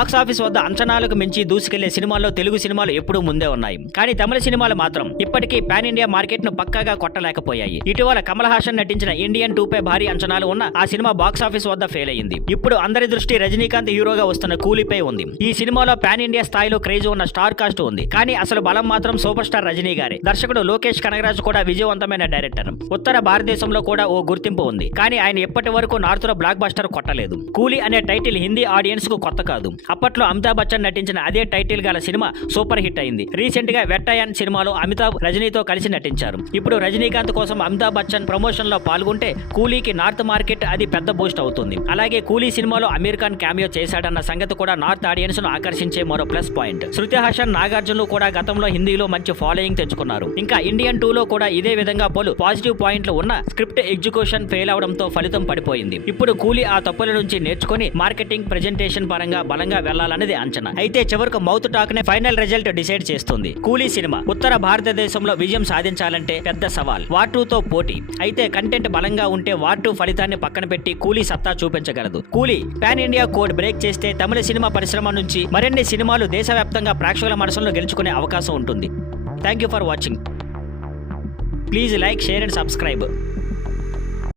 Box office వద్ద అంచనాలకు మించి దూసుకెళ్లే సినిమాల్లో తెలుగు సినిమాలు ఎప్పుడూ ముందే ఉన్నాయి. కానీ తమిళ సినిమాలు మాత్రం ఇప్పటికీ పాన్ ఇండియా మార్కెట్ ను పక్కాగా కొట్టలేకపోయాయి. ఇటీవల కమల్ హాసన్ నటించిన ఇండియన్ 2 పై భారీ అంచనాలు ఉన్న ఆ సినిమా బాక్స్ ఆఫీస్ వద్ద ఫెయిల్ అయింది. ఇప్పుడు అందరి దృష్టి రజనీకాంత్ హీరోగా వస్తున్న కూలీపై ఉంది. ఈ సినిమాలో పాన్ ఇండియా స్థాయిలో క్రేజ్ ఉన్న స్టార్ కాస్ట్ ఉంది. కానీ అసలు బలం మాత్రం సూపర్ స్టార్ రజనీ గారే. దర్శకుడు లోకేష్ కనగరాజు కూడా విజయవంతమైన డైరెక్టర్. ఉత్తర భారతదేశంలో కూడా ఓ గుర్తింపు ఉంది. కానీ ఆయన ఎప్పటి వరకు నార్త్ లో బ్లాక్ బస్టర్ కొట్టలేదు. కూలీ అనే టైటిల్ హిందీ ఆడియన్స్ కు కొత్త కాదు. అప్పట్లో అమితాబ్ బచ్చన్ నటించిన అదే టైటిల్ గల సినిమా సూపర్ హిట్ అయింది. రీసెంట్ గా వెట్టయాన్ సినిమాలో అమితాబ్ రజనీతో కలిసి నటించారు. ఇప్పుడు రజనీకాంత్ కోసం అమితాబ్ బచ్చన్ ప్రమోషన్ లో పాల్గొంటే కూలీకి నార్త్ మార్కెట్ అది పెద్ద బూస్ట్ అవుతుంది. అలాగే కూలీ సినిమాలో అమీర్ ఖాన్ క్యామియో చేశాడన్న సంగతి కూడా నార్త్ ఆడియన్స్ ను ఆకర్షించే మరో ప్లస్ పాయింట్. శృతి హాసన్, నాగార్జున కూడా గతంలో హిందీలో మంచి ఫాలోయింగ్ తెచ్చుకున్నారు. ఇంకా ఇండియన్ 2 లో కూడా ఇదే విధంగా పలు పాజిటివ్ పాయింట్లు ఉన్న స్క్రిప్ట్ ఎగ్జిక్యూషన్ ఫెయిల్ అవడంతో ఫలితం పడిపోయింది. ఇప్పుడు కూలీ ఆ తప్పుల నుంచి నేర్చుకుని మార్కెటింగ్ ప్రెజెంటేషన్ పరంగా బలంగా వెళ్లాలనేది అంచనా. అయితే చివరకు మౌత్ టాక్ నే ఫైనల్ రిజల్ట్ డిసైడ్ చేస్తుంది. కూలీ సినిమా ఉత్తర భారతదేశంలో విజయం సాధించాలంటే పెద్ద సవాల్. వార్ 2 తో పోటీ. అయితే కంటెంట్ బలంగా ఉంటే వార్ 2 ఫలితాన్ని పక్కన పెట్టి కూలీ సత్తా చూపించగలదు. కూలీ పాన్ ఇండియా కోడ్ బ్రేక్ చేస్తే తమిళ సినిమా పరిశ్రమ నుంచి మరిన్ని సినిమాలు దేశవ్యాప్తంగా ప్రేక్షకుల మనసులో గెలుచుకునే అవకాశం ఉంటుంది. Thank you for watching. Please like, share and subscribe.